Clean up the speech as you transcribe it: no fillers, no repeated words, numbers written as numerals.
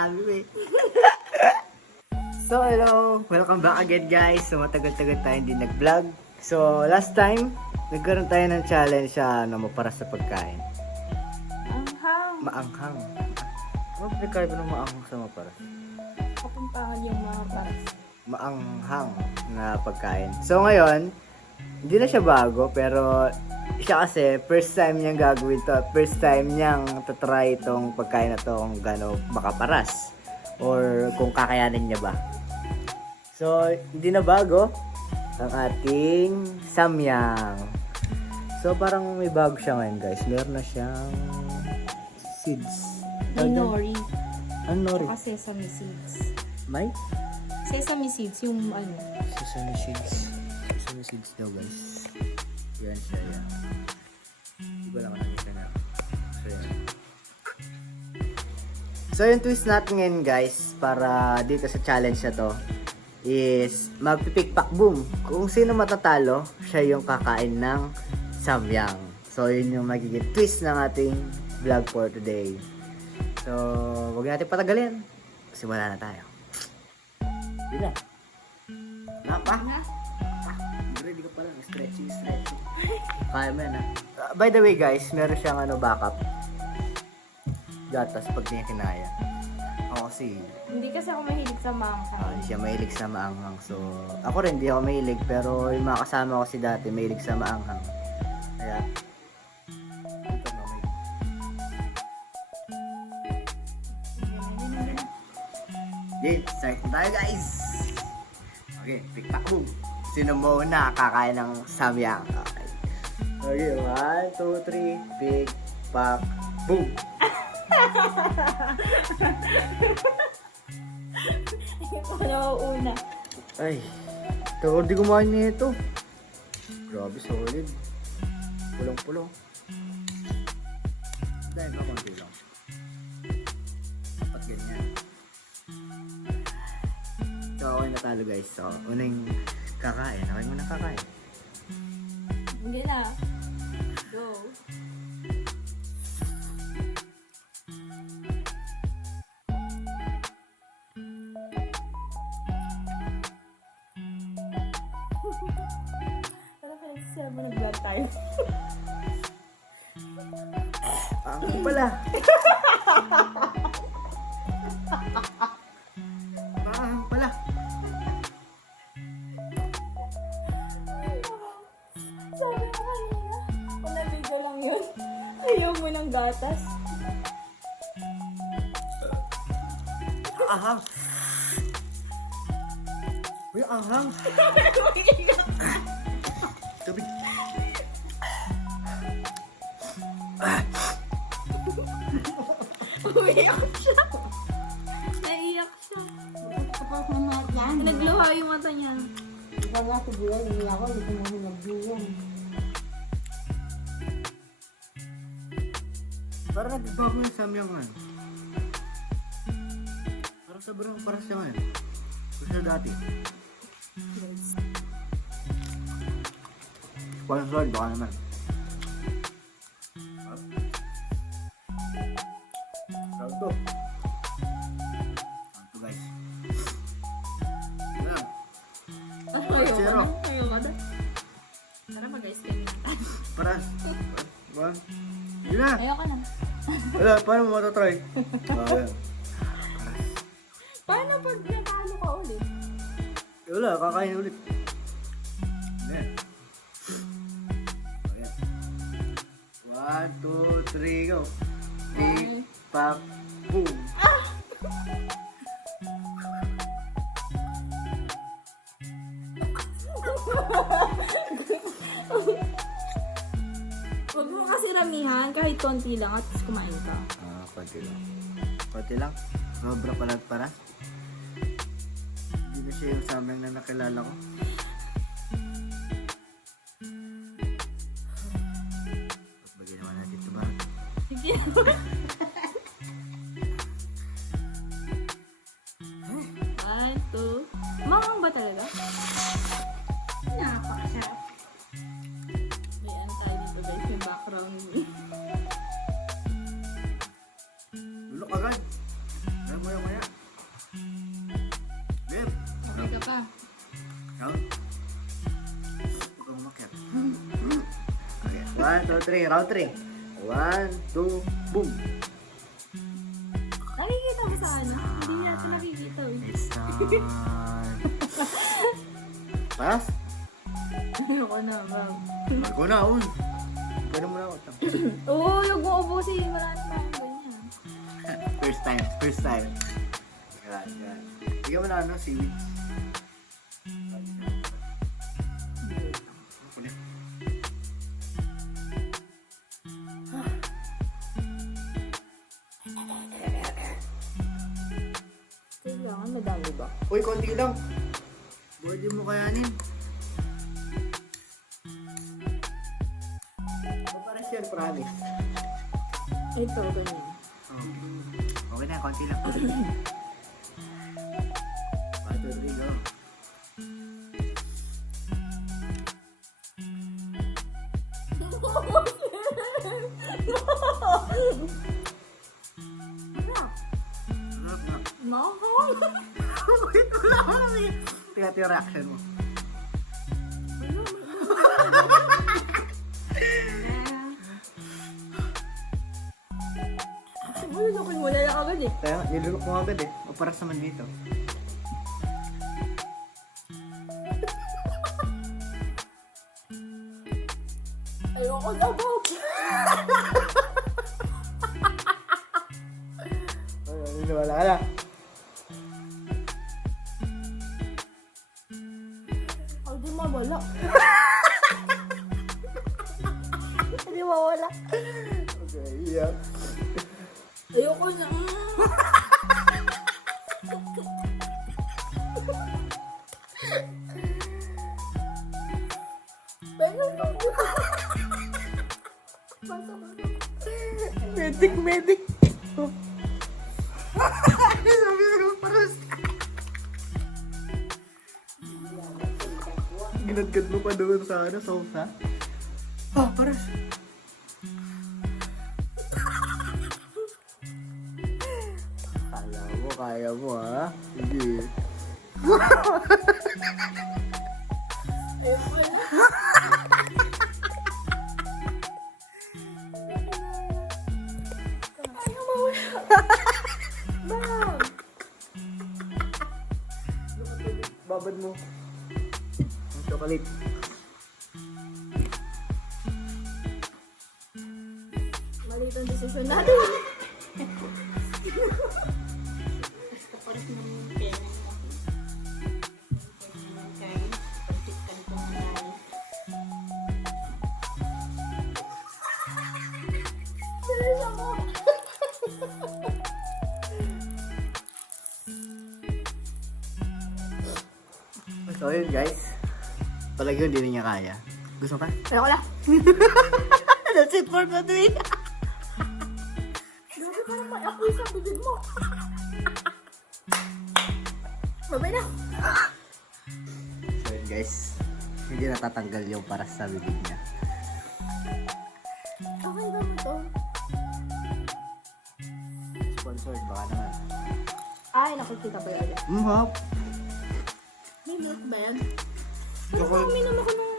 Sabi mo eh. So, hello! Welcome back again guys. So, matagal-tagal tayo hindi nag-vlog. So, last time, nagkaroon tayo ng challenge sa para sa pagkain. Anghang. Maanghang. Ano pinagkaiba ng maanghang sa maparas? Kapuntahan yung mga paras. Maanghang na pagkain. So, ngayon, hindi na siya bago, pero siya kasi, first time niyang gagawin to. First time niyang tatry itong pagkain na to kung gano'n makaparas. Or kung kakayanin niya ba. So, hindi na bago ang ating samyang. So, parang may bago siya ngayon, guys. Meron na siyang seeds. May nori. Ano nori? Saka sesame seeds. May? Sesame seeds, yung ano. Sesame seeds. Sesame seeds daw, guys. Yan siya, yan. Di ba lang nakita na? So, yan. So, yung twist natin ngayon, guys, para dito sa challenge na to, is magpipikpak boom. Kung sino matatalo, siya yung kakain ng samyang. So, yun yung magiging twist ng ating vlog for today. So, huwag natin patagalin. Simula na tayo. Bila. Napa? Ready ka pa lang. Stretching. Kaya mo yan, ha? By the way, guys, meron siyang backup. Gatas pag niya kinaya. Ako kasi, Hindi kasi ako mahilig sa manghang. hindi siya mahilig sa maanghang. So, ako rin, hindi ako mahilig. Pero yung mga kasama ko si dati, mahilig sa maanghang. Kaya, ito na may. Okay, start na tayo guys! Okay, pikpak boom! Sino muna kakain ng samyang? Okay, 1, 2, 3, pikpak boom! Ito na una. Ay, tawag di kumain nito. Grabe, solid. Pulong-pulong. Dahil ka konti lang. Dapat ganyan. So, ako yung natalo guys. So, unang kakain. Ako yung unang kakain. Hindi na. Go. Para pinagsasabi mo nag-vlog tayo. Ako pala. Pala. Sabi mo kanina, kung nabigyo lang yun, ayaw mo ng gatas. Ahang. Uy, ahang. Tubig. Umiyak siya. Naiyak siya. Kapag mga yan, Nagluha yung mata niya. iba nga siguro, hindi ako, hindi ko mo nagbiyan. Parang nagbago yung samyang ano. Parang sobrang paras siya ngayon. Gusto na dati. Sponsor, baka naman. Sarap to. Sarap to guys. Ayan. Ayaw Zero. ka na. Ayaw ka na. Tara mag-ice cream na. Paras. One. Yun na. Ayaw ka na. Wala, paano mo matatry? Ayan. Paano pag natalo ka ulit? Wala, kakain ulit. Ayan. Ayan. 1, 2, 3, go. Tick, pop, boom. Huwag mo kasi ramihan, kahit konti lang at least kumain ka. Konti lang. Konti lang. Sobra pala para. Hindi na siya yung sa amin na nakilala ko. Bagay naman natin ito ba? Sige. One, two. Mangang ba talaga? Napakasarap. May ano tayo dito guys, yung background niya. Ulok agad. Alam mo yung kaya? 1, 2, 3. Round 3. 1, 2, boom. Nakikita ko sa ano? Hindi natin nakikita eh. It's time. Pass? Ayoko na, ma'am. Ako na, un. Pwede mo na ako. Oo, nag-uubusin. Marami pa akong ganyan. First time. First time. Yan, yan. Bigyan mo na ano, seaweed. Kailangan madami ba? Uy, konti lang. Board mo kayanin. Paparas yan, promise. Ito, ganyan. Okay na, konti lang. 1, 2, 3, go. Sarap na. Mahal! Wait, wala ko lang eh. Tingnan yung reaction mo. Lulunokin mo na lang agad eh. Kaya nilulok mo agad eh. O para sa man dito. Ayoko na, Bob. Ay, wala ka na. Ay, di mawala. Di mawala. Okay, yeah. Ayoko na. Medic, medic. Sabi ko, paras. Ginadgad mo pa doon sa ano, sofa. Oh, paras. Kaya mo ha? Sige. Ayoko na. Ayaw mawala. Bob. Babad mo. Ang chocolate. Mali itong desisyon natin. Bilis ako. So yun guys. Palagi yun, hindi na niya kaya. Gusto mo pa? Ayoko na. That's it for today. Grabe ka naman. Ako yung sa bibig mo. Babay na. So yun guys. Hindi natatanggal yung para sa bibig niya. Okay ba mo to? Sponsored baka naman. Ay, nakikita ko yun. Hop. May milk ba yan? Chocolate. Parang uminom ako ng